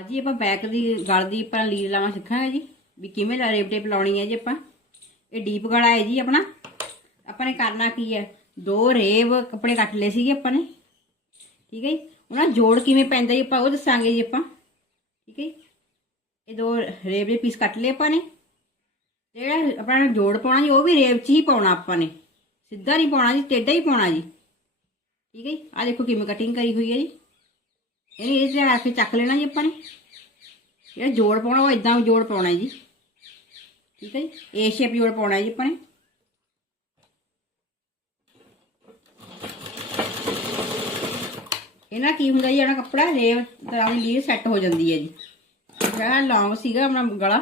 ਅੱਜ ਹੀ ਆਪਾਂ ਬੈਕ ਦੀ ਗਲ ਦੀ ਆਪਾਂ ਲੀਰ ਲਾਵਾਂ ਸਿੱਖਾਂਗੇ ਜੀ, ਵੀ ਕਿਵੇਂ ਲਾ, ਰੇਪ ਟੇਪ ਲਾਉਣੀ ਹੈ ਜੀ ਆਪਾਂ। ਇਹ ਡੀਪ ਗਲਾ ਹੈ ਜੀ ਆਪਣਾ। ਆਪਾਂ ਨੇ ਕਰਨਾ ਕੀ ਹੈ? ਦੋ ਰੇਵ ਕੱਪੜੇ ਕੱਟ ਲਏ ਸੀਗੇ ਆਪਾਂ ਨੇ। ਠੀਕ ਹੈ ਜੀ? ਉਹਨਾਂ ਦਾ ਜੋੜ ਕਿਵੇਂ ਪੈਂਦਾ ਜੀ ਆਪਾਂ ਉਹ ਦੱਸਾਂਗੇ ਜੀ ਆਪਾਂ। ਠੀਕ ਹੈ ਜੀ? ਇਹ ਦੋ ਰੇਵ ਦੇ ਪੀਸ ਕੱਟ ਲਏ ਆਪਾਂ ਨੇ। ਤੇ ਜਿਹੜਾ ਆਪਣਾ ਜੋੜ ਪਾਉਣਾ ਜੀ, ਉਹ ਵੀ ਰੇਵ 'ਚ ਹੀ ਪਾਉਣਾ ਆਪਾਂ ਨੇ। ਸਿੱਧਾ ਨਹੀਂ ਪਾਉਣਾ ਜੀ ਟੇਢਾ ਹੀ ਪਾਉਣਾ ਜੀ। ਠੀਕ ਹੈ ਜੀ? ਆ ਦੇਖੋ ਕਿਵੇਂ ਕਟਿੰਗ ਕਰੀ ਹੋਈ ਹੈ ਜੀ। ਇਹਨੇ ਇਹ ਜਿਹੜਾ ਕੇ ਚੱਕ ਲੈਣਾ ਜੀ ਆਪਾਂ ਨੇ। ਜਿਹੜਾ ਜੋੜ ਪਾਉਣਾ ਉਹ ਇਦਾਂ ਜੋੜ ਪਾਉਣਾ ਜੀ। ਠੀਕ ਹੈ ਜੀ? ਏ ਸ਼ੇਪ ਜੋੜ ਪਾਉਣਾ ਜੀ ਆਪਾਂ ਨੇ। ਇਹਨਾਂ ਕੀ ਹੁੰਦਾ ਜੀ ਜਿਹੜਾ ਕੱਪੜਾ ਰੇਵ ਤਰ੍ਹਾਂ ਦੀ ਲੀਰ ਸੈੱਟ ਹੋ ਜਾਂਦੀ ਹੈ ਜੀ। ਜਿਹੜਾ ਲੌਂਗ ਸੀਗਾ ਆਪਣਾ ਗਲਾ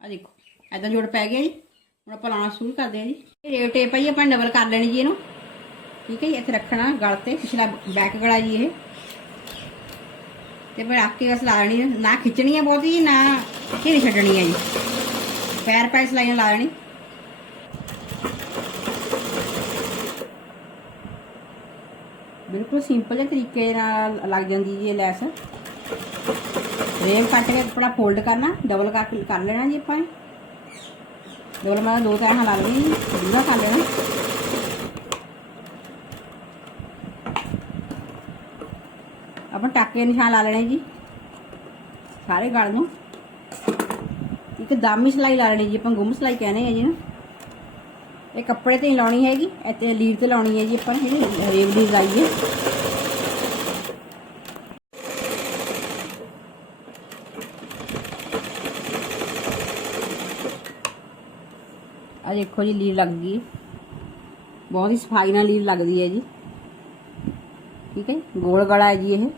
ਆ ਦੇਖੋ ਐਦਾਂ ਜੋੜ ਪੈ ਗਿਆ ਜੀ। ਹੁਣ ਆਪਾਂ ਲਾਉਣਾ ਸ਼ੁਰੂ ਕਰਦੇ ਹਾਂ ਜੀ। ਇਹ ਰੇਵ ਟੇਪ ਹੈ ਜੀ, ਆਪਾਂ ਡਬਲ ਕਰ ਲੈਣੀ ਜੀ ਇਹਨੂੰ। ਠੀਕ ਹੈ ਜੀ? ਇੱਥੇ ਰੱਖਣਾ ਗਲ ਤੇ, ਪਿਛਲਾ ਬੈਕ ਗਲਾ ਜੀ ਇਹ। ਤੇ ਫਿਰ ਰੱਖ ਕੇ ਬਸ ਲਾ ਲੈਣੀ ਨਾ ਖਿੱਚਣੀ ਹੈ ਬਹੁਤੀ ਨਾ ਢੇਰੀ ਛੱਡਣੀ ਹੈ ਜੀ ਪੈਰ ਪੈਰ ਸਲਾਈਆਂ ਲਾ ਲੈਣੀ। ਬਿਲਕੁਲ ਸਿੰਪਲ ਜਿਹੇ ਤਰੀਕੇ ਨਾਲ ਲੱਗ ਜਾਂਦੀ ਜੀ ਇਹ ਲੈਸ। ਰੇਮ ਕੱਟ ਕੇ ਆਪਣਾ ਫੋਲਡ ਕਰਨਾ ਡਬਲ ਕਰ ਕਰ ਲੈਣਾ ਜੀ ਆਪਾਂ ਡਬਲ ਮਾਰ ਦੋ ਤਰ੍ਹਾਂ ਲਾ ਲੈਣੀ ਜੀ। ਦੂਰਾ ਕਰ ਲੈਣਾ ਆਪਾਂ ਟਾਕੇ ਨਿਸ਼ਾਨ ਲਾ ਲੈਣੇ ਜੀ। ਸਾਰੇ ਗਲ ਨੂੰ। ਇੱਕ ਦਾਮੀ ਸਲਾਈ ਲਾ ਲੈਣੀ ਜੀ, ਆਪਾਂ ਗੁੰਮ ਸਲਾਈ ਕਹਿੰਦੇ ਆ ਜੀ ਨਾ ਇਹ ਕੱਪੜੇ ਤੇ ਹੀ ਲਾਉਣੀ ਹੈਗੀ, ਇੱਥੇ ਲੀਰ ਤੇ ਲਾਉਣੀ ਹੈ ਜੀ ਆਪਾਂ ਨੇ ਜਿਹੜੀ ਰੇਵ ਦੀ ਲਾਈ ਹੈ। ਆ ਦੇਖੋ ਜੀ ਲੀਰ ਲੱਗ ਗਈ। ਬਹੁਤ ਹੀ ਸਫ਼ਾਈ ਨਾਲ ਲੀਰ ਲੱਗਦੀ ਹੈ ਜੀ। ਠੀਕ ਹੈ ਗੋਲ ਗਲਾ ਹੈ ਜੀ ਇਹ।